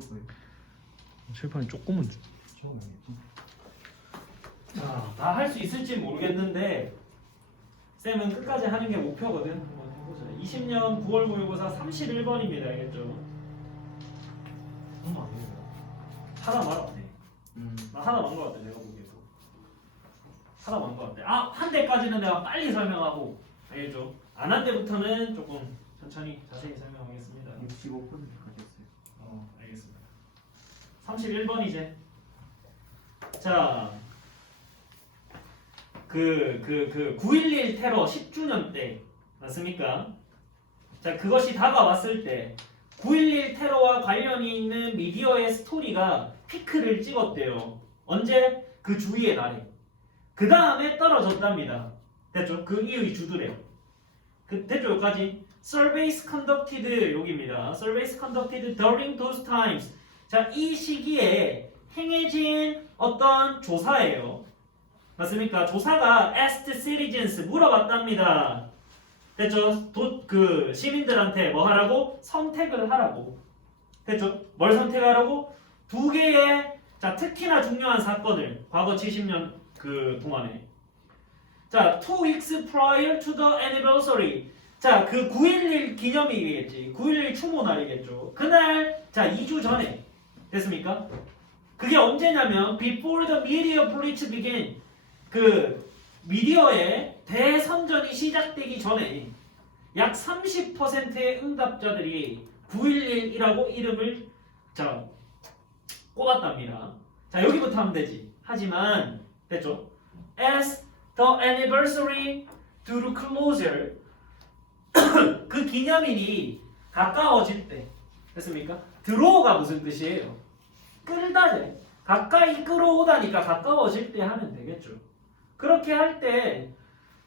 좋을 거예요. 칠판이 조금은 처음 알겠지. 자, 다 할 수 있을지 모르겠는데 쌤은 끝까지 하는 게 목표거든. 한번 해보자. 20년 9월 모의고사 31번입니다. 알겠죠? 그런 거 아니에요. 하나 말았네. 나 하나 만것 같아. 내가 보기에도 하나 만것 같아. 아, 한 대까지는 내가 빨리 설명하고, 알겠죠? 안 한 대부터는 조금 천천히 자세히 설명하겠습니다. 65%까지였어요. 알겠습니다. 31번이제. 자, 9.11 테러 10주년 때 맞습니까? 자, 그것이 다가왔을 때 9.11 테러와 관련이 있는 미디어의 스토리가 피크를 찍었대요. 언제? 그 주위의 날에. 그 다음에 떨어졌답니다. 됐죠? 그 이유의 주들에. 됐죠? 여기까지. Surveys conducted 여기입니다. Surveys conducted during those times. 자, 이 시기에 행해진 어떤 조사예요. 맞습니까? 조사가 asked citizens 물어봤답니다. 됐죠? 시민들한테 뭐 하라고? 선택을 하라고. 됐죠? 뭘 선택하라고? 두 개의 자, 특히나 중요한 사건을 과거 70년 그 동안에 자, 2 weeks prior to the anniversary. 자, 그 9.11 기념일이겠지. 9.11 추모 날이겠죠. 그날 자, 2주 전에 됐습니까? 그게 언제냐면 before the media breach began. 그 미디어의 대선전이 시작되기 전에 약 30%의 응답자들이 9.11이라고 이름을 자 꼽았답니다. 자, 여기부터 하면 되지. 하지만 됐죠? As the anniversary drew closer 그 기념일이 가까워질 때 됐습니까? draw가 무슨 뜻이에요? 끌다제. 가까이 끌어오다니까 가까워질 때 하면 되겠죠. 그렇게 할 때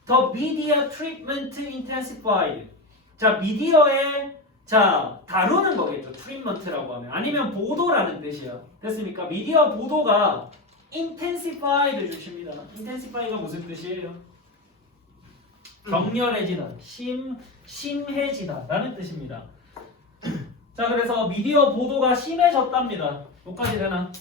the media treatment intensified. 자, 미디어의 자, 다루는 거겠죠. treatment라고 하면. 아니면 보도라는 뜻이야. 됐습니까? 미디어 보도가 intensified 주십니다. intensify가 무슨 뜻이에요? 격렬해지다, 심해지다 라는 뜻입니다. 자, 그래서 미디어 보도가 심해졌답니다. 여기까지 되나?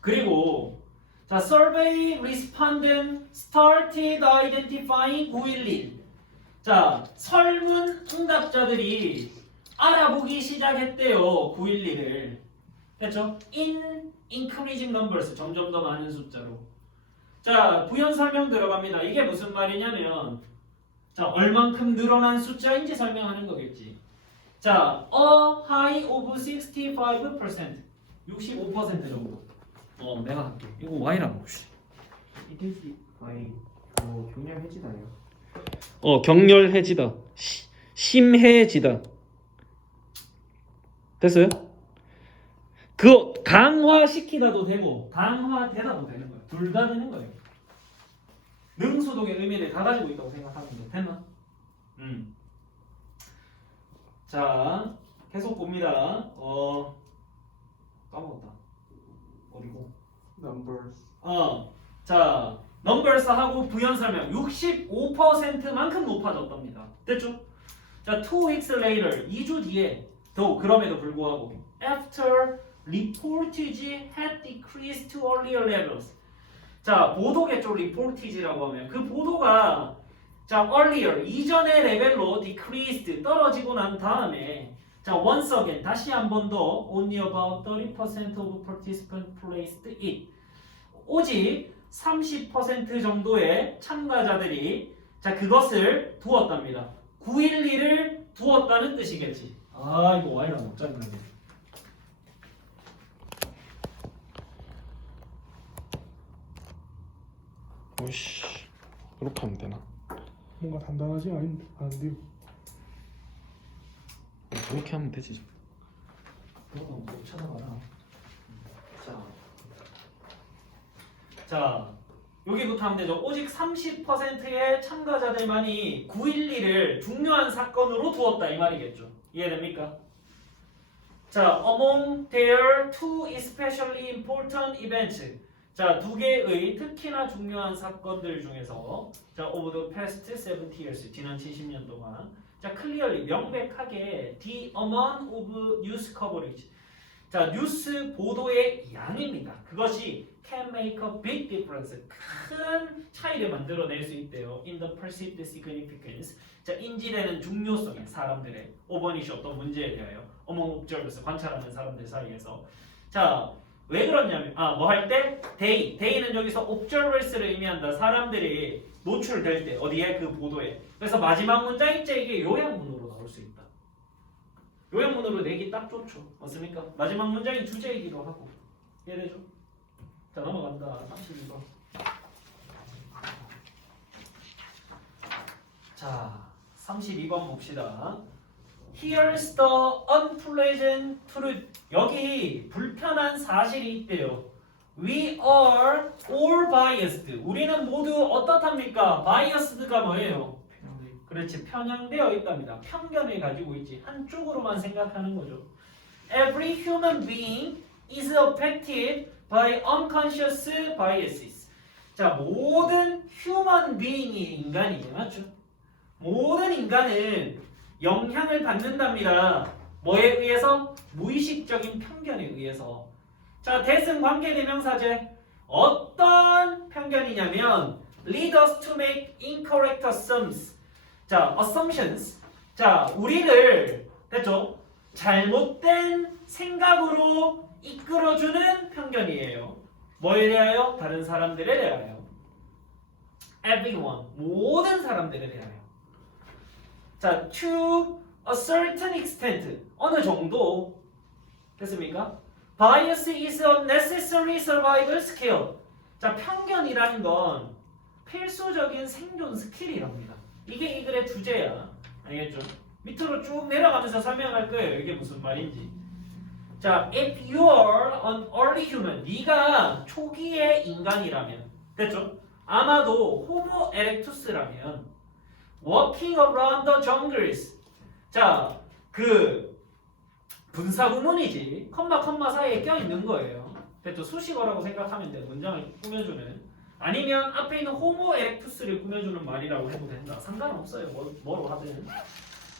그리고 자, survey respondent started identifying 9.11. 자, 설문 응답자들이 알아보기 시작했대요. 9.11을. 됐죠? In increasing numbers. 점점 더 많은 숫자로. 자, 부연 설명 들어갑니다. 이게 무슨 말이냐면 자, 얼만큼 늘어난 숫자인지 설명하는 거겠지. 자, a high of 65%. 65% 정도. 내가 할게. 이거 Y라고. 인텐시파이 경량 해지다예요. 격렬해지다. 심해지다. 됐어요? 그거 강화시키다도 되고 강화되다도 되는 거예요. 둘 다 되는 거예요. 능수동의 의미를 다 가지고 있다고 생각하면 돼. 됐나? 자, 계속 봅니다. 까먹었다. 어디고? Numbers. 자, 넘버스하고 부연 설명 65%만큼 높아졌답니다. 됐죠? 자, 2 weeks later 2주 뒤에 또 그럼에도 불구하고 after reportage had decreased to earlier levels. 자, 보도겠죠. reportage라고 하면 그 보도가 자, earlier 이전의 레벨로 decreased 떨어지고 난 다음에 자, once again 다시 한 번 더 only about 30% of participants placed it. 오직 30% 정도의 참가자들이 자, 그것을 두었답니다. 9.11을 두었다는 뜻이겠지. 아, 이거 와이라 못 짜증나게. 오이씨, 이렇게 하면 되나? 뭔가 단단하지 않은데요. 이렇게 하면 되지. 너가 못 찾아봐라. 자, 여기부터 하면 되죠. 오직 30%의 참가자들만이 9.11을 중요한 사건으로 두었다 이 말이겠죠. 이해됩니까? 자, among their two especially important events. 자, 두 개의 특히나 중요한 사건들 중에서 자, over the past 70 years 지난 70년 동안 자, clearly 명백하게 the amount of news coverage. 자, 뉴스 보도의 양입니다. 그것이 can make a big difference. 큰 차이를 만들어낼 수 있대요. in the perceived significance. 자, 인지되는 중요성에 사람들의 오버니시 어떤 문제에 대하여 among observers 관찰하는 사람들 사이에서. 자, 왜 그러냐면 뭐 할 때 day는 여기서 observers를 의미한다. 사람들이 노출될 때 어디에 그 보도에. 그래서 마지막 문장일제 이게 요약문으로 나올 수 있다. 요약문으로 내기 딱 좋죠. 맞습니까? 마지막 문장이 주제이기도 하고. 이해되죠? 자, 넘어간다. 32번. 자, 32번 봅시다. Here's the unpleasant truth. 여기 불편한 사실이 있대요. We are all biased. 우리는 모두 어떻답니까? biased가 뭐예요? 그렇지, 편향되어 있답니다. 편견을 가지고 있지. 한쪽으로만 생각하는 거죠. Every human being is affected by unconscious biases. 자, 모든 human being이 인간이에요. 맞죠? 모든 인간은 영향을 받는답니다. 뭐에 의해서? 무의식적인 편견에 의해서. 자, 대승 관계대명사제. 어떤 편견이냐면 lead us to make incorrect assumptions. 자, assumptions. 자, 우리를 됐죠? 잘못된 생각으로 이끌어주는 편견이에요. 뭐에 대하여? 다른 사람들에 대하여. Everyone. 모든 사람들에 대하여. 자, to a certain extent. 어느 정도. 됐습니까? Bias is a necessary survival skill. 자, 편견이라는 건 필수적인 생존 스킬이랍니다. 이게 이 글의 주제야. 알겠죠? 밑으로 쭉 내려가면서 설명할 거예요. 이게 무슨 말인지. 자, if you are an early human, 네가 초기의 인간이라면, 됐죠? 아마도 호모 에렉투스라면, walking around the jungles. 자, 그 분사구문이지. 컴마 사이에 껴 있는 거예요. 됐죠? 수식어라고 생각하면 돼. 문장을 꾸며주는. 아니면 앞에 있는 호모 에렉투스를 꾸며주는 말이라고 해도 된다. 상관없어요. 뭐로 하든.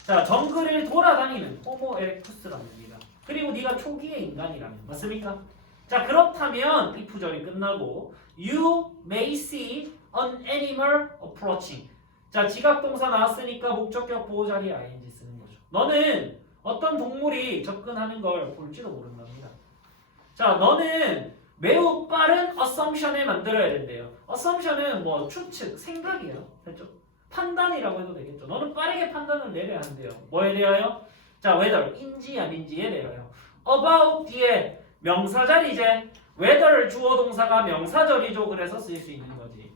자, 정글을 돌아다니는 호모 에렉투스라는 얘기다. 그리고 네가 초기의 인간이라면. 맞습니까? 자, 그렇다면 이 구절이 끝나고 You may see an animal approaching. 자, 지각동사 나왔으니까 목적격 보호자리 ing 쓰는 거죠. 너는 어떤 동물이 접근하는 걸 볼지도 모른답니다. 자, 너는 매우 빠른 assumption을 만들어야 된대요. assumption은 뭐 추측, 생각이에요. 됐죠? 판단이라고 해도 되겠죠. 너는 빠르게 판단을 내려야 한대요. 뭐에 대하여? 자, whether, 인지 아닌지에 대하여. about 뒤에 명사절이제. whether를 주어 동사가 명사절이죠. 그래서 쓸 수 있는 거지.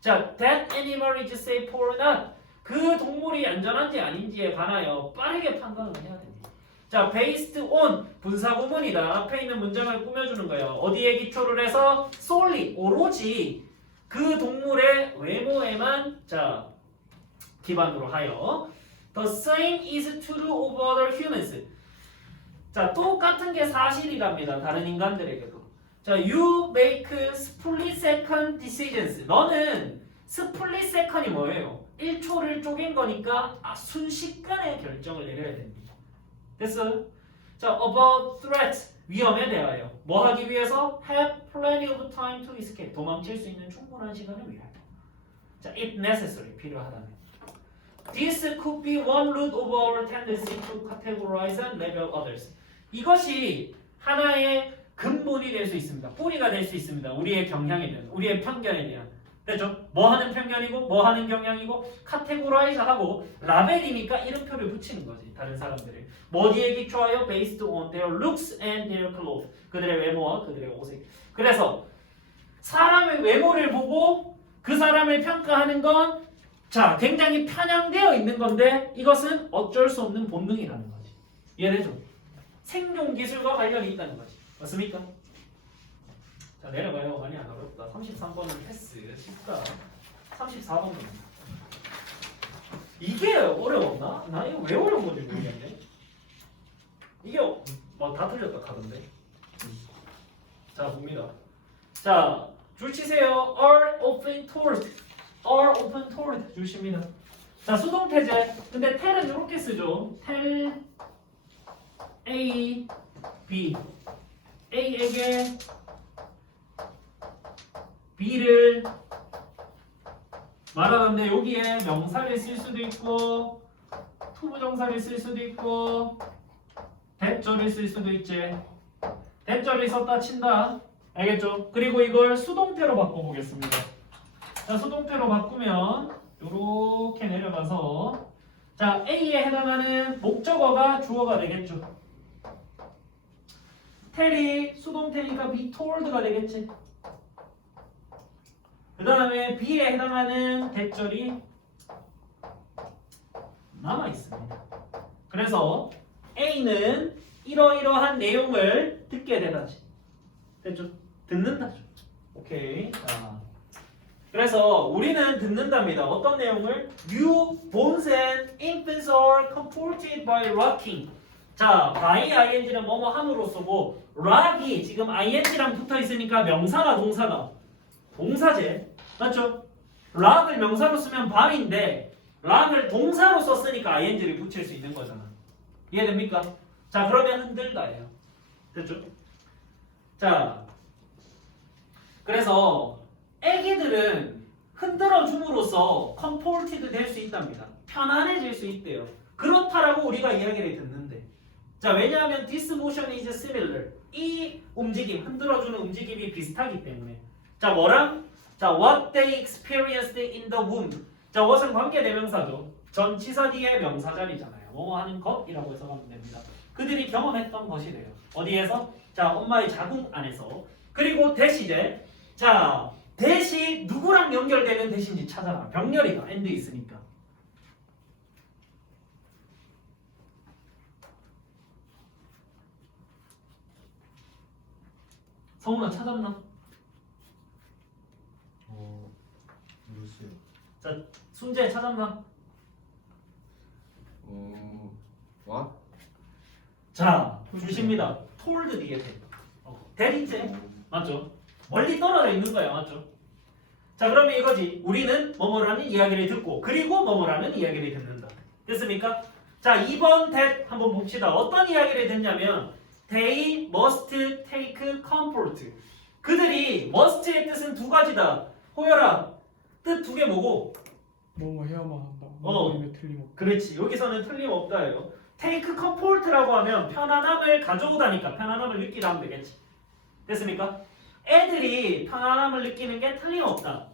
자, that animal is safe or not. 그 동물이 안전한지 아닌지에 관하여 빠르게 판단을 해야 됩니다. 자, based on 분사구문이다. 앞에 있는 문장을 꾸며주는 거예요. 어디에 기초를 해서? solely, 오로지 그 동물의 외모에만 자 기반으로 하여 the same is true of other humans. 자, 똑같은 게 사실이랍니다. 다른 인간들에게도. 자, you make split second decisions. 너는 split second이 뭐예요? 1초를 쪼갠 거니까 순식간에 결정을 내려야 됩니다. 됐어요? 자, about threats. 위험에 대하여. 뭐 하기 위해서? have plenty of time to escape. 도망칠 수 있는 충분한 시간을 위하여. 자, if necessary. 필요하다면. This could be one root of our tendency to categorize and label others. 이것이 하나의 근본이 될 수 있습니다. 뿌리가 될 수 있습니다. 우리의 경향에 대한, 우리의 편견에 대한. 됐죠? 뭐 하는 편견이고, 뭐 하는 경향이고, 카테고라이즈하고, 라벨이니까 이름표를 붙이는 거지. 다른 사람들을. 뭐 어디에 기초하여? Based on their looks and their clothes. 그들의 외모와 그들의 옷에. 그래서 사람의 외모를 보고 그 사람을 평가하는 건 자, 굉장히 편향되어 있는 건데 이것은 어쩔 수 없는 본능이라는 거지. 이해되죠? 생존 기술과 관련이 있다는 거지. 맞습니까? 자, 내려가요. 많이 안 어렵다. 33번은 패스. 쉽다. 34번은 이게 어려웠나? 나 이거 왜 어려운 건지 모르겠네. 이게 다 틀렸다 카던데. 자, 봅니다. 자, 줄 치세요. are often told. are often told. 줄 칩니다. 자, 수동태제. 근데 텔은 이렇게 쓰죠. 텔 A, B. A에게 B를 말하는데 여기에 명사를 쓸 수도 있고 투부정사를 쓸 수도 있고 대절을 쓸 수도 있지. 대절을 썼다 친다. 알겠죠? 그리고 이걸 수동태로 바꿔보겠습니다. 자, 수동태로 바꾸면 이렇게 내려가서 자, A에 해당하는 목적어가 주어가 되겠죠. 텔이 수동태니까 be told가 되겠지. 그 다음에 B에 해당하는 대절이 남아있습니다. 그래서 A는 이러이러한 내용을 듣게 되다지. 됐죠? 듣는다죠. 오케이. 자, 그래서 우리는 듣는답니다. 어떤 내용을? Newborns and infants are comforted by rocking. 자, by ing는 뭐뭐 함으로써고 rock이 지금 ing랑 붙어 있으니까 명사가 동사가 동사제. 맞죠? rock을 명사로 쓰면 by인데 rock을 동사로 썼으니까 ing를 붙일 수 있는 거잖아. 이해됩니까? 자, 그러면 흔들다예요. 됐죠? 자, 그래서 애기들은 흔들어 줌으로써 comforted 될 수 있답니다. 편안해질 수 있대요. 그렇다라고 우리가 이야기를 듣는데, 자, 왜냐하면 this motion is similar. 이 움직임, 흔들어주는 움직임이 비슷하기 때문에. 자, 뭐랑? 자, what they experienced in the womb. 자, what은 관계대명사죠. 전치사 뒤에 명사 자리잖아요. 뭐뭐 하는 것이라고 해석하면 됩니다. 그들이 경험했던 것이래요. 어디에서? 자, 엄마의 자궁 안에서. 그리고 대시제. 자, 대시 누구랑 연결되는 대시인지 찾아라. 병렬이가 and 있으니까. 성훈아 찾았나? 모르겠어요. 자, 순재 찾았나? what? 자, 주십니다. told 뒤에 대. 대리제. 맞죠? 멀리 떨어져 있는 거야. 맞죠? 자, 그러면 이거지. 우리는 뭐뭐라는 이야기를 듣고 그리고 뭐뭐라는 이야기를 듣는다. 됐습니까? 자, 2번 that 한번 봅시다. 어떤 이야기를 듣냐면 They must take comfort. 그들이 must의 뜻은 두 가지다. 호열아, 뜻 두 개 뭐고? 뭐뭐 해야만 한다. 어. 뭐뭐 틀림없다. 그렇지. 여기서는 틀림없다예요. take comfort라고 하면 편안함을 가져오다니까 편안함을 느끼다 하면 되겠지. 됐습니까? 애들이 편안함을 느끼는 게 틀림없다.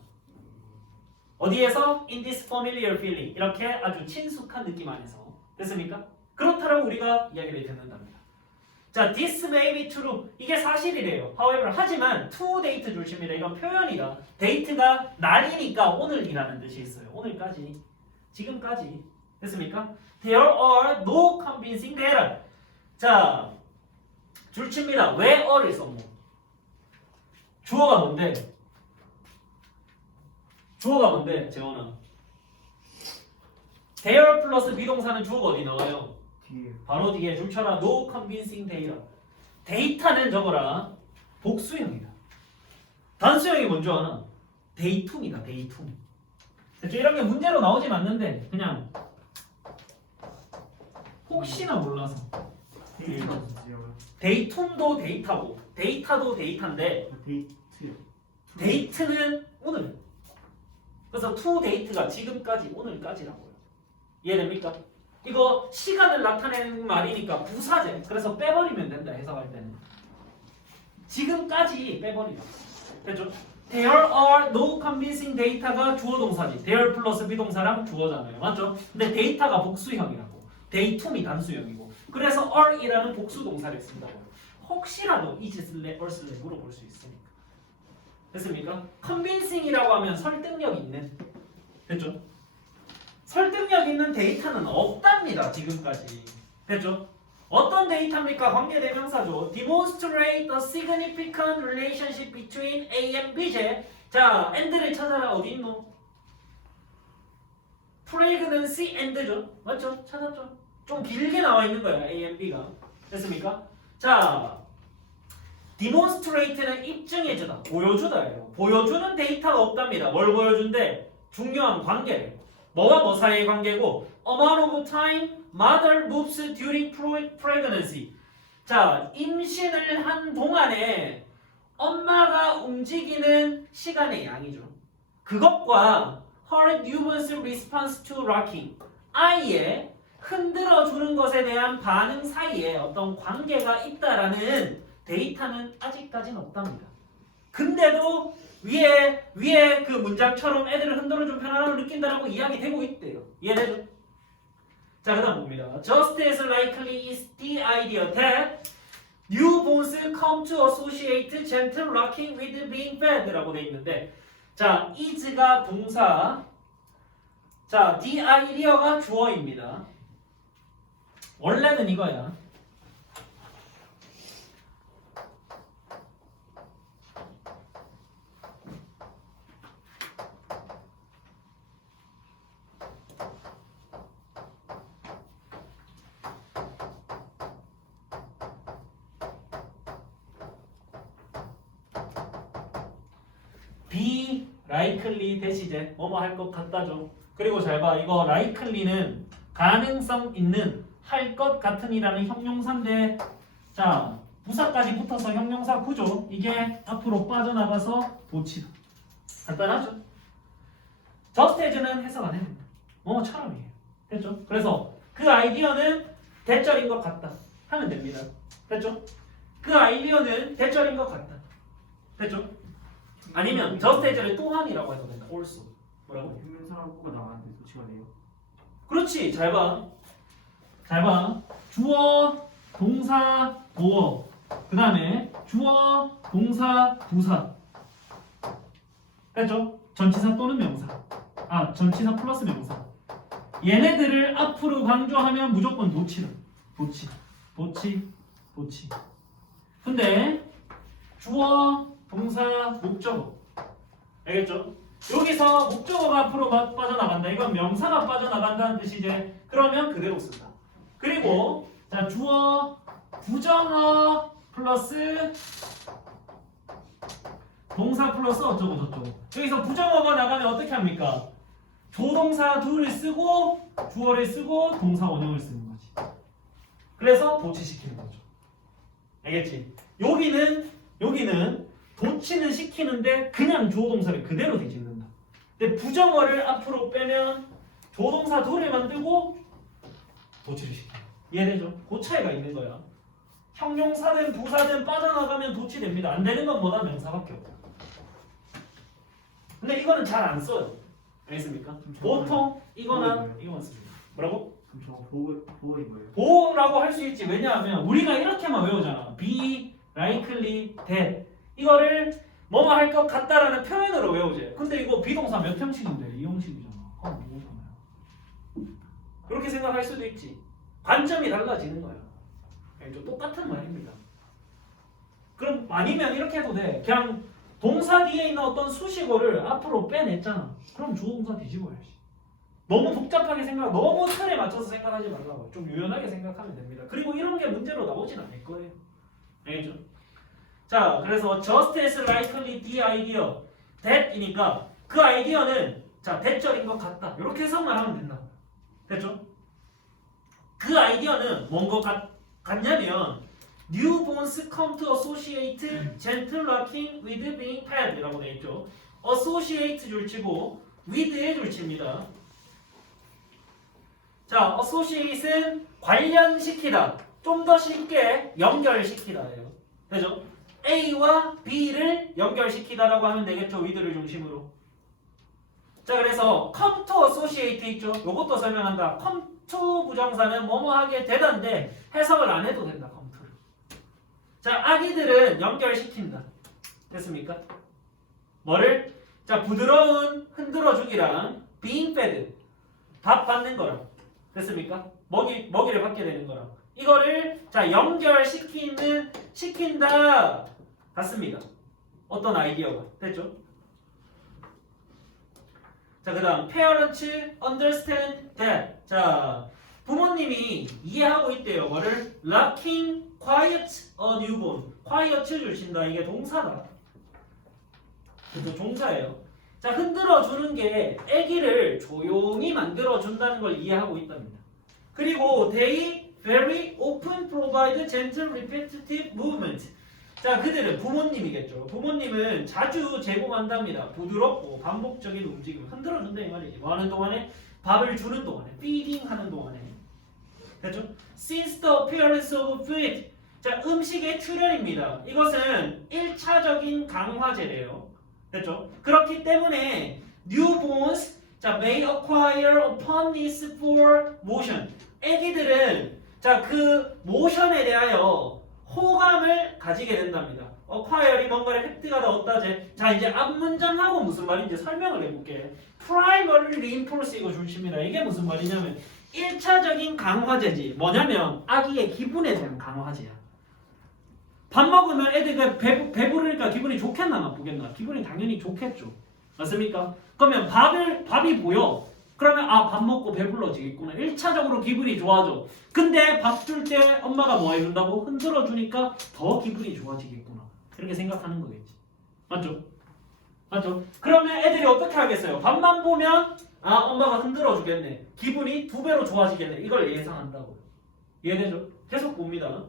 어디에서? In this familiar feeling. 이렇게 아주 친숙한 느낌 안에서. 됐습니까? 그렇다라고 우리가 이야기를 듣는답니다. 자, this may be true. 이게 사실이래요. However, 하지만 to date 주십니다. 이건 표현이다. date가 날이니까 오늘이라는 뜻이 있어요. 오늘까지, 지금까지. 됐습니까? There are no convincing data. 자, 줄칩니다. 왜 어를 썼노? 주어가 뭔데? 주어가 뭔데, 재원아? There 플러스 비동사는 주어가 어디 나와요? 뒤에. 바로 뒤에 줄 쳐라. No convincing data. 데이터는 적어라. 복수형이다. 단수형이 뭔지 아나? 데이툼이다. 데이툼. 이런 게 문제로 나오진 않는데 그냥 혹시나 몰라서. 데이트가 뭐지요? 데이툼도 데이터고 데이터도 데이터인데 데이트요. 데이트는 오늘. 그래서 to date가 지금까지 오늘까지라고요. 이해됩니까? 이거 시간을 나타내는 말이니까 부사제. 그래서 빼버리면 된다. 해석할 때는 지금까지 빼버리면 됐죠? There are no convincing data가 주어 동사지. There 플러스 비동사랑 주어잖아요. 맞죠? 근데 데이터가 복수형이라고. 데이툼이 단수형이고. 그래서 are이라는 복수 동사를 쓴다고. 혹시라도 is 쓸래 or 쓸래 물어볼 수 있으니까. 됐습니까? convincing이라고 하면 설득력 있는. 됐죠? 설득력 있는 데이터는 없답니다. 지금까지. 됐죠? 어떤 데이터입니까? 관계대명사죠. Demonstrate a significant relationship between A and B제. 자, and를 찾아라. 어디 있노? 프레이그는 C and죠. 맞죠? 찾았죠? 좀 길게 나와 있는 거야. A and B가. 됐습니까? 자, demonstrate는 입증해주다. 보여주다예요. 보여주는 데이터가 없답니다. 뭘 보여준대? 중요한 관계를. 뭐와 뭐 사이의 관계고 amount of time mother moves during pregnancy. 자, 임신을 한 동안에 엄마가 움직이는 시간의 양이죠. 그것과 her newborn's response to rocking. 아이의 흔들어주는 것에 대한 반응 사이에 어떤 관계가 있다라는 데이터는 아직까지는 없답니다. 근데도 위에 그 문장처럼 애들을 흔들어준 편안함을 느낀다라고 이야기되고 있대요. 이해되죠? 자, 그 다음 봅니다. Just as likely is the idea that newborns come to associate gentle rocking with being fed 라고 돼 있는데, 자, is가 동사, 자, the idea가 주어입니다. 원래는 이거야. be likely 대시제 뭐뭐 할 것 같다죠. 그리고 잘 봐. 이거 likely는 가능성 있는 할 것 같은이라는 형용사인데, 자, 부사까지 붙어서 형용사 구조. 이게 앞으로 빠져나가서 도치다. 간단하죠? just as는 해석 안 해도 된다. 뭐뭐처럼이에요. 됐죠? 그래서 그 아이디어는 대절인 것 같다 하면 됩니다. 됐죠? 그 아이디어는 대절인 것 같다. 됐죠? 아니면 just as를 또한이라고 해도 된다. also. 뭐라고? 형용사가 나왔는데 도치가 돼요. 그렇지. 잘 봐. 잘 봐. 주어, 동사, 보어. 그 다음에 주어, 동사, 부사. 됐죠? 전치사 또는 명사. 아, 전치사 플러스 명사. 얘네들을 앞으로 강조하면 무조건 도치다. 도치. 도치. 도치. 근데 주어, 동사, 목적어. 알겠죠? 여기서 목적어가 앞으로 빠져나간다. 이건 명사가 빠져나간다는 뜻이지. 그러면 그대로 쓴다. 그리고 자, 주어, 부정어 플러스 동사 플러스 어쩌고 저쩌고. 여기서 부정어가 나가면 어떻게 합니까? 조동사 둘을 쓰고 주어를 쓰고 동사 원형을 쓰는 거지. 그래서 도치시키는 거죠. 알겠지? 여기는 도치는 시키는데 그냥 주어동사를 그대로 뒤집는다. 근데 부정어를 앞으로 빼면 조동사 둘을 만들고 도치를 시킨다. 이해되죠? 그 차이가 있는 거야. 형용사든 부사든 빠져나가면 도치됩니다. 안 되는 건 뭐다? 명사밖에 없다. 근데 이거는 잘 안 써요. 알겠습니까? 보통 이거나 이거만 씁니다. 뭐라고? 그럼 저 보호인 거예요? 보라고 할 수 있지. 왜냐하면 우리가 이렇게만 외우잖아. be likely that 이거를 뭐뭐 할 것 같다라는 표현으로 외우지. 근데 이거 비동사 몇 형식인데 2형식이잖아. 그럼 뭐잖아요. 그렇게 생각할 수도 있지. 관점이 달라지는 거야. 알죠? 똑같은 말입니다. 그럼 아니면 이렇게 해도 돼. 그냥 동사 뒤에 있는 어떤 수식어를 앞으로 빼냈잖아. 그럼 주어동사 뒤집어야지. 너무 복잡하게 너무 틀에 맞춰서 생각하지 말라고. 좀 유연하게 생각하면 됩니다. 그리고 이런 게 문제로 나오진 않을 거예요. 알겠죠? 자, 그래서 just as likely the idea that이니까 그 아이디어는 자, 대절인 것 같다. 이렇게 해석만 하면 된다. 됐죠? 그 아이디어는 뭔 것 같냐면 newborns come to associate gentle rocking with being fed 라고 되어 있죠. associate 줄치고 with의 줄치입니다. 자, associate은 관련시키다. 좀 더 쉽게 연결시키다예요. 되죠? A와 B를 연결시키다라고 하면 되겠죠. with를 중심으로. 자, 그래서 come to associate 있죠. 요것도 설명한다. come to 부정사는 뭐뭐 하게 되던데 해석을 안 해도 된다. come to를. 자, 아기들은 연결시킨다. 됐습니까? 뭐를? 자, 부드러운 흔들어주기랑 being fed 밥 받는 거랑 됐습니까? 먹이를 받게 되는 거랑 이거를 자 시킨다 같습니다. 어떤 아이디어가 됐죠? 자, 그다음 parents understand that. 자, 부모님이 이해하고 있대요. 뭐를? rocking quiet a newborn. quiet 줄친다. 이게 동사다. 그래서 종사예요. 자, 흔들어 주는 게 아기를 조용히 만들어 준다는 걸 이해하고 있답니다. 그리고 they very often provide gentle repetitive movement. 자, 그들은 부모님이겠죠. 부모님은 자주 제공한답니다. 부드럽고 반복적인 움직임. 흔들어 준다 이 말이지. 뭐 하는 동안에? 밥을 주는 동안에, feeding 하는 동안에. 됐죠? Since the appearance of food. 자, 음식의 출현입니다. 이것은 1차적인 강화제래요. 됐죠? 그렇기 때문에 newborns 자, may acquire a fondness for motion. 애기들은 자, 그 모션에 대하여 호감을 가지게 된답니다. acquire이 뭔가를 획득하다 얻다제. 자, 이제 앞 문장하고 무슨 말인지 설명을 해볼게. primary reinforce 이거 중심이다. 이게 무슨 말이냐면 1차적인 강화제지. 뭐냐면 아기의 기분에 대한 강화제야. 밥 먹으면 애들이 배부르니까 기분이 좋겠나 나쁘겠나? 기분이 당연히 좋겠죠. 맞습니까? 그러면 밥이 보여. 그러면 아, 밥 먹고 배불러지겠구나. 1차적으로 기분이 좋아져. 근데 밥 줄 때 엄마가 뭐 해준다고? 흔들어 주니까 더 기분이 좋아지겠구나. 이렇게 생각하는 거겠지. 맞죠? 맞죠? 그러면 애들이 어떻게 하겠어요? 밥만 보면 아, 엄마가 흔들어 주겠네. 기분이 2배로 좋아지겠네. 이걸 예상한다고. 이해되죠? 계속 봅니다.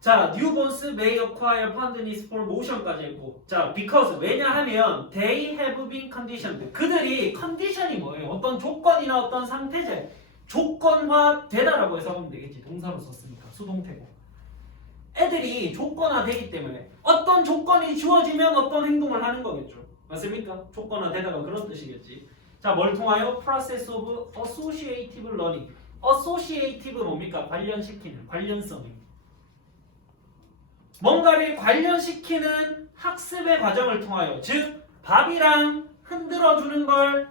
자, newborns may acquire fondness for motion까지 했고, 자, because 왜냐하면 they have been conditioned. 그들이 컨디션이 뭐예요? 어떤 조건이나 어떤 상태제 조건화 되다라고 해석하면 되겠지. 동사로 썼으니까 수동태고. 애들이 조건화되기 때문에 어떤 조건이 주어지면 어떤 행동을 하는 거겠죠. 맞습니까? 조건화되다가 그런 뜻이겠지. 자, 뭘 통하여? process of associative learning. associative 뭡니까? 관련시키는, 관련성이. 뭔가를 관련시키는 학습의 과정을 통하여, 즉 밥이랑 흔들어주는 걸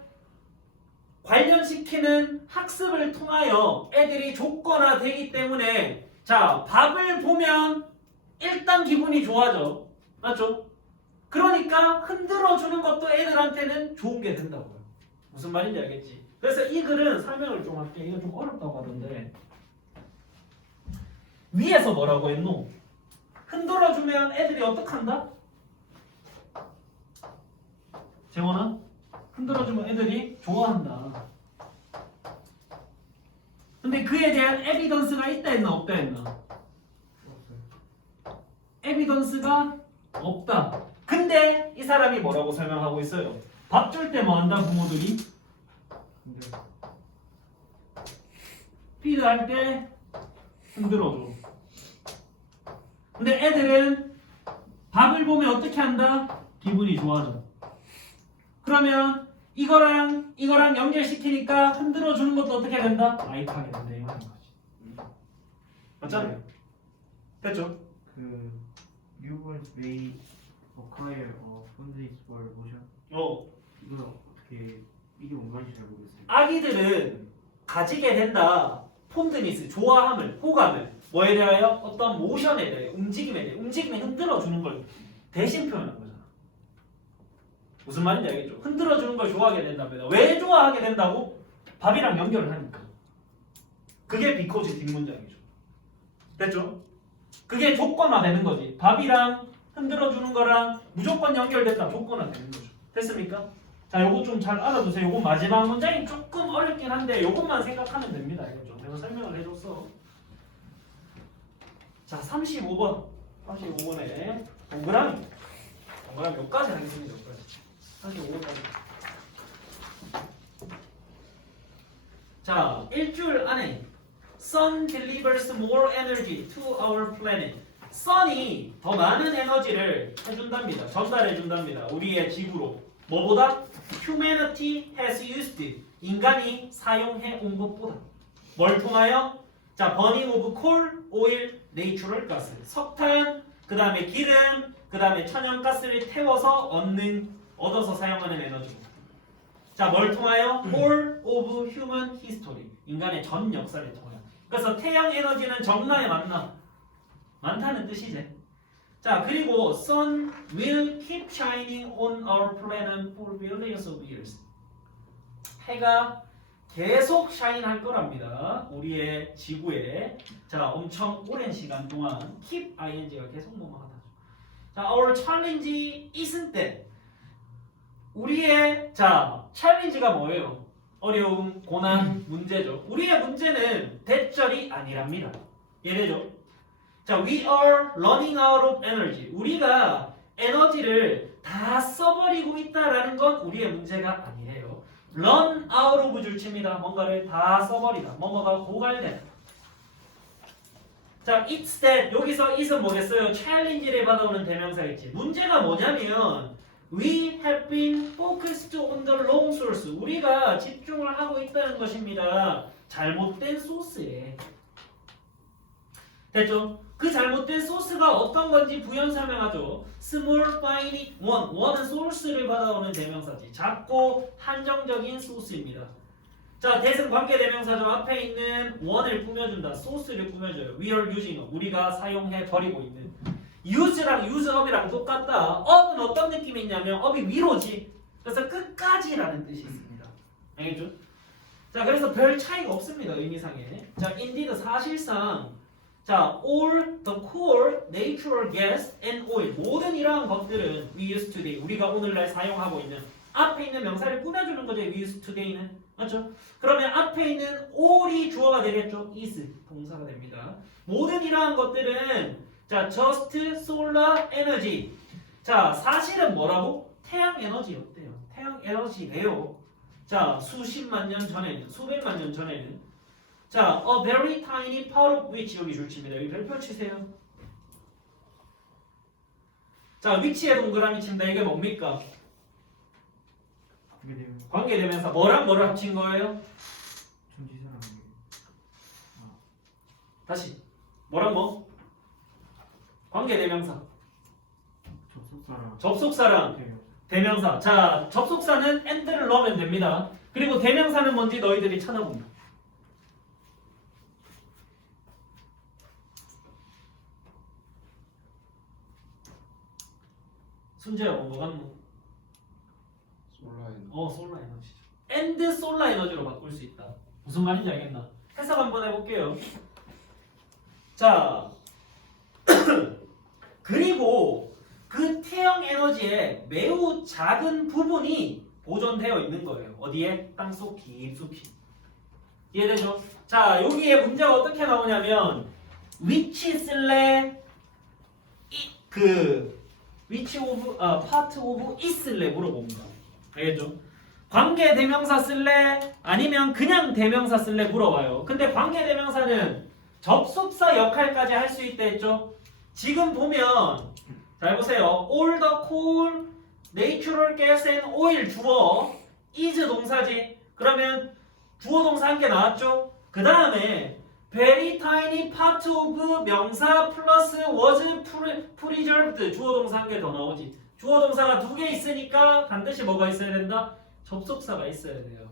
관련시키는 학습을 통하여 애들이 조건화되기 때문에 자, 밥을 보면 일단 기분이 좋아져. 맞죠? 그러니까 흔들어주는 것도 애들한테는 좋은 게 된다고요. 무슨 말인지 알겠지? 그래서 이 글은 설명을 좀 할게. 이거 좀 어렵다고 하던데 위에서 뭐라고 했노? 흔들어주면 애들이 어떡한다? 재원아? 흔들어주면 애들이 좋아한다. 근데 그에 대한 에비던스가 있다 했나 없다 했나? 에비던스가 없다. 근데 이 사람이 뭐라고 설명하고 있어요? 밥 줄 때 뭐 한다 부모들이? 피드 할 때 흔들어줘. 근데 애들은 밥을 보면 어떻게 한다? 기분이 좋아져. 그러면 이거랑 연결시키니까 흔들어 주는 것도 어떻게 된다? 라이크하게 된다 이 말인 거지. 맞잖아요. 됐죠? 그 newborns may acquire a fondness for motion. 이건 어떻게 이게 뭔 말인지 잘 모르겠어요. 아기들은 가지게 된다. 폰드니스, 좋아함을, 호감을 뭐에 대하여? 어떤 모션에 대해, 움직임에 대해, 움직임에 흔들어 주는 걸 대신 표현한 거잖아. 무슨 말인지 알겠죠? 흔들어 주는 걸 좋아하게 된답니다. 왜 좋아하게 된다고? 밥이랑 연결을 하니까. 그게 because 뒷문장이죠. 됐죠? 그게 조건화 되는 거지. 밥이랑 흔들어 주는 거랑 무조건 연결된다. 조건화 되는 거죠. 됐습니까? 자, 요거 좀 잘 알아두세요. 요거 마지막 문장이 조금 어렵긴 한데 요것만 생각하면 됩니다. 이거죠. 내가 설명을 해줬어. 자, 35번. 35번에 동그라미. 동그라미 여기까지 하겠습니다. 여기까지. 35번까지. 자, 일주일 안에 Sun delivers more energy to our planet. Sun이 더 많은 에너지를 해준답니다. 전달해준답니다. 우리의 지구로. 뭐보다? Humanity has used. 인간이 사용해 온 것보다. 뭘 통하여? 자, burning of coal, oil, natural gas. 석탄, 그 다음에 기름, 그 다음에 천연가스를 태워서 얻어서 사용하는 에너지. 자, 뭘 통하여? All of human history. 인간의 전 역사를 통하여. 그래서 태양 에너지는 적나에 많나? 많다는 뜻이지. 자, 그리고 sun will keep shining on our planet for billions of years. 해가 계속 샤인할 거랍니다. 우리의 지구에. 자, 엄청 오랜 시간 동안 keep ing가 계속 넘어가다. 자, our challenge isn't that. 우리의 자 챌린지가 뭐예요? 어려움, 고난, 문제죠. 우리의 문제는 대절이 아니랍니다. 이해되죠? 자, we are running out of energy. 우리가 에너지를 다 써버리고 있다라는 건 우리의 문제가 아니에요. run out of 줄칩니다. 뭔가를 다 써버리다. 뭐뭐가 고갈된다. 자, it's that 여기서 it은 뭐겠어요? challenge를 받아오는 대명사겠지. 문제가 뭐냐면 we have been focused on the wrong source. 우리가 집중을 하고 있다는 것입니다. 잘못된 소스에. 됐죠? 그 잘못된 소스가 어떤 건지 부연 설명하죠. small, finite, one. one은 source를 받아오는 대명사지. 작고 한정적인 소스입니다. 자, 대승 관계 대명사죠. 앞에 있는 one을 꾸며준다. 소스를 꾸며줘요. we are using. 우리가 사용해 버리고 있는. use랑 useup이랑 똑같다. up은 어떤 느낌이 있냐면 up이 위로지. 그래서 끝까지라는 뜻이 있습니다. 알겠죠? 자, 그래서 별 차이가 없습니다. 의미상에. 자, indeed 사실상 자, all the coal, natural gas and oil 모든 이러한 것들은 we use today 우리가 오늘날 사용하고 있는 앞에 있는 명사를 꾸며주는 거죠. we use today는 맞죠? 그러면 앞에 있는 all이 주어가 되겠죠. is 동사가 됩니다. 모든 이러한 것들은 자, just solar energy 자, 사실은 뭐라고? 태양 에너지였대요. 태양 에너지래요. 자, 수십만 년 전에는 수백만 년 전에는 자, a very tiny part of which 여기 줄칩니다. 여기 별표 치세요. 자, 위치에 동그라미 친다. 이게 뭡니까? 관계대명사 뭐랑 뭐를 합친 거예요? 전지사랑 다시 뭐랑 뭐? 관계대명사 접속사랑 접속사랑 대명사. 자, 접속사는 and를 넣으면 됩니다. 그리고 대명사는 뭔지 너희들이 찾아봅니다. 순재야 뭐 같노? 솔라 에너지죠. and 솔라 에너지로 바꿀 수 있다. 무슨 말인지 알겠나? 해석 한번 해볼게요. 자, 그리고 그 태양 에너지의 매우 작은 부분이 보존되어 있는 거예요. 어디에? 땅속 깊숙이. 이해되죠? 자, 여기에 문제가 어떻게 나오냐면 which 쓸래? which of part of is 쓸래 물어봅니다. 알겠죠? 관계 대명사 쓸래? 아니면 그냥 대명사 쓸래 물어봐요. 근데 관계 대명사는 접속사 역할까지 할 수 있다 했죠? 지금 보면 잘 보세요. all the coal, natural gas and oil 주어 is 동사지. 그러면 주어 동사 한 개 나왔죠? 그 다음에 very tiny part of 명사 플러스 was preserved 주어 동사 한 개 더 나오지. 주어 동사가 두 개 있으니까 반드시 뭐가 있어야 된다? 접속사가 있어야 돼요.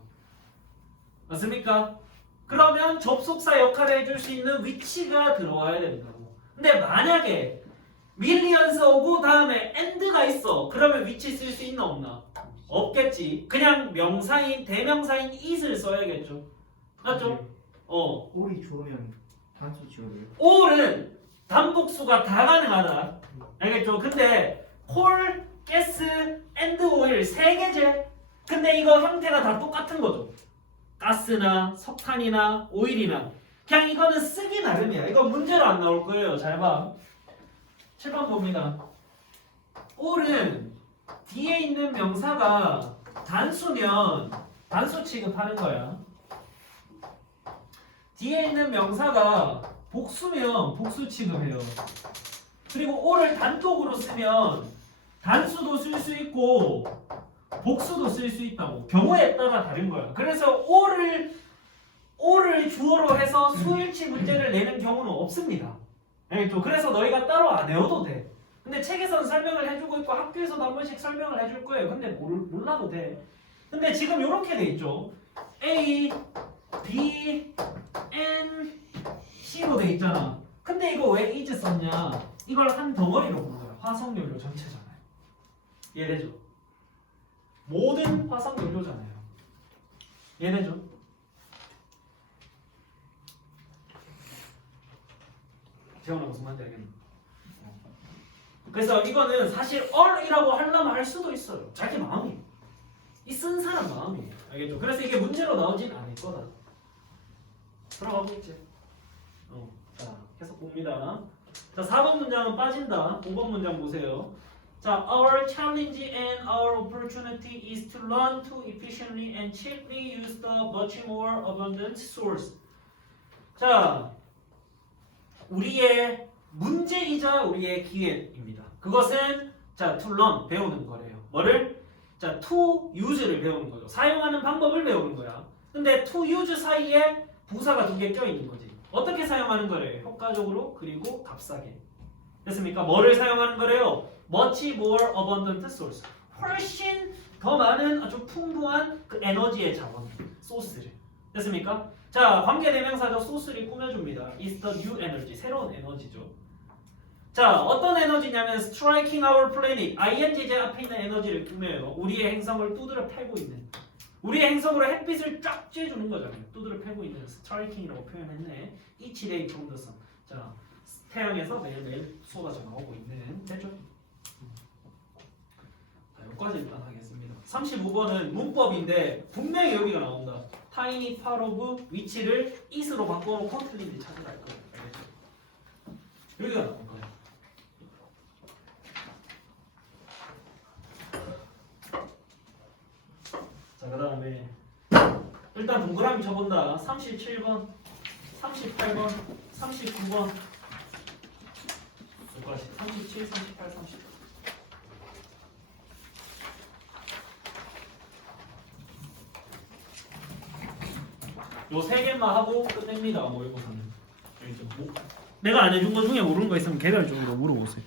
맞습니까? 그러면 접속사 역할을 해줄 수 있는 위치가 들어와야 된다고. 근데 만약에 millions 오고 다음에 and가 있어. 그러면 위치 쓸 수 있나 없나? 없겠지. 그냥 명사인 대명사인 is를 써야겠죠. 맞죠? 올이 주어면 단수 지어줘요. all은 단복수가 다 가능하다. 알겠죠? 근데 콜, 가스, and 오일 세 개제. 근데 이거 형태가 다 똑같은 거죠. 가스나 석탄이나 오일이나 그냥 이거는 쓰기 나름이야. 이거 문제로 안 나올 거예요. 잘 봐. 7번 봅니다. all은 뒤에 있는 명사가 단수면 단수 취급하는 거야. 뒤에 있는 명사가 복수면 복수 취급해요. 그리고 all을 단독으로 쓰면 단수도 쓸 수 있고 복수도 쓸 수 있다고. 경우에 따라 다른 거야. 그래서 all을 주어로 해서 수일치 문제를 내는 경우는 없습니다. 알겠죠? 그래서 너희가 따로 안 외워도 돼. 근데 책에서는 설명을 해주고 있고 학교에서도 한 번씩 설명을 해줄 거예요. 근데 몰라도 돼. 근데 지금 이렇게 돼 있죠. A, B, N, C로 돼 있잖아. 근데 이거 왜 is 썼냐? 이걸 한 덩어리로 본 거야. 화석연료 전체잖아요. 이해되죠? 모든 화석연료잖아요. 이해되죠? 재원아 무슨 말인지 알겠나? 그래서 이거는 사실 all이라고 하려면 할 수도 있어요. 자기 마음이. 이 쓴 사람 마음이에요. 알겠죠? 그래서 이게 문제로 나오진 않을 거다. 들어가고 있지. 자, 계속 봅니다. 자, 4번 문장은 빠진다. 5번 문장 보세요. 자, our challenge and our opportunity is to learn to efficiently and cheaply use the much more abundant source. 자, 우리의 문제이자 우리의 기회입니다. 그것은 자, to learn 배우는 거래요. 뭐를? 자, to use를 배우는 거죠. 사용하는 방법을 배우는 거야. 근데 to use 사이에 부사가 2개 껴 있는 거지. 어떻게 사용하는 거래요? 효과적으로 그리고 값싸게. 됐습니까? 뭐를 사용하는 거래요? Much more abundant source. 훨씬 더 많은 아주 풍부한 그 에너지의 자원, 소스를. 됐습니까? 자, 관계대명사적 소스를 꾸며줍니다. It's the new energy. 새로운 에너지죠. 자, 어떤 에너지냐면 striking our planet. ing제 앞에 있는 에너지를 꾸며요. 우리의 행성을 두드려 패고 있는. 우리의 행성으로 햇빛을 쫙 쬐주는 거잖아요. 두드려 패고 있는 striking이라고 표현했네. Each day from the sun. 자, 태양에서 매일매일 쏟아져 나오고 있는. 됐죠? 자, 여기까지 일단 하겠습니다. 35번은 문법인데 분명히 여기가 나온다. tiny part of 위치를 is로 바꿔놓고 틀린지 찾으라 할 거예요. 알겠죠? 여기가 나온 거예요. 자, 그 다음에 일단 동그라미 쳐본다. 37번, 38번, 39번, 37, 38, 39. 요 세 개만 하고 끝냅니다. 모의고사는. 알겠죠? 내가 안 해준 거 중에 모르는 거 있으면 개별적으로 물어보세요.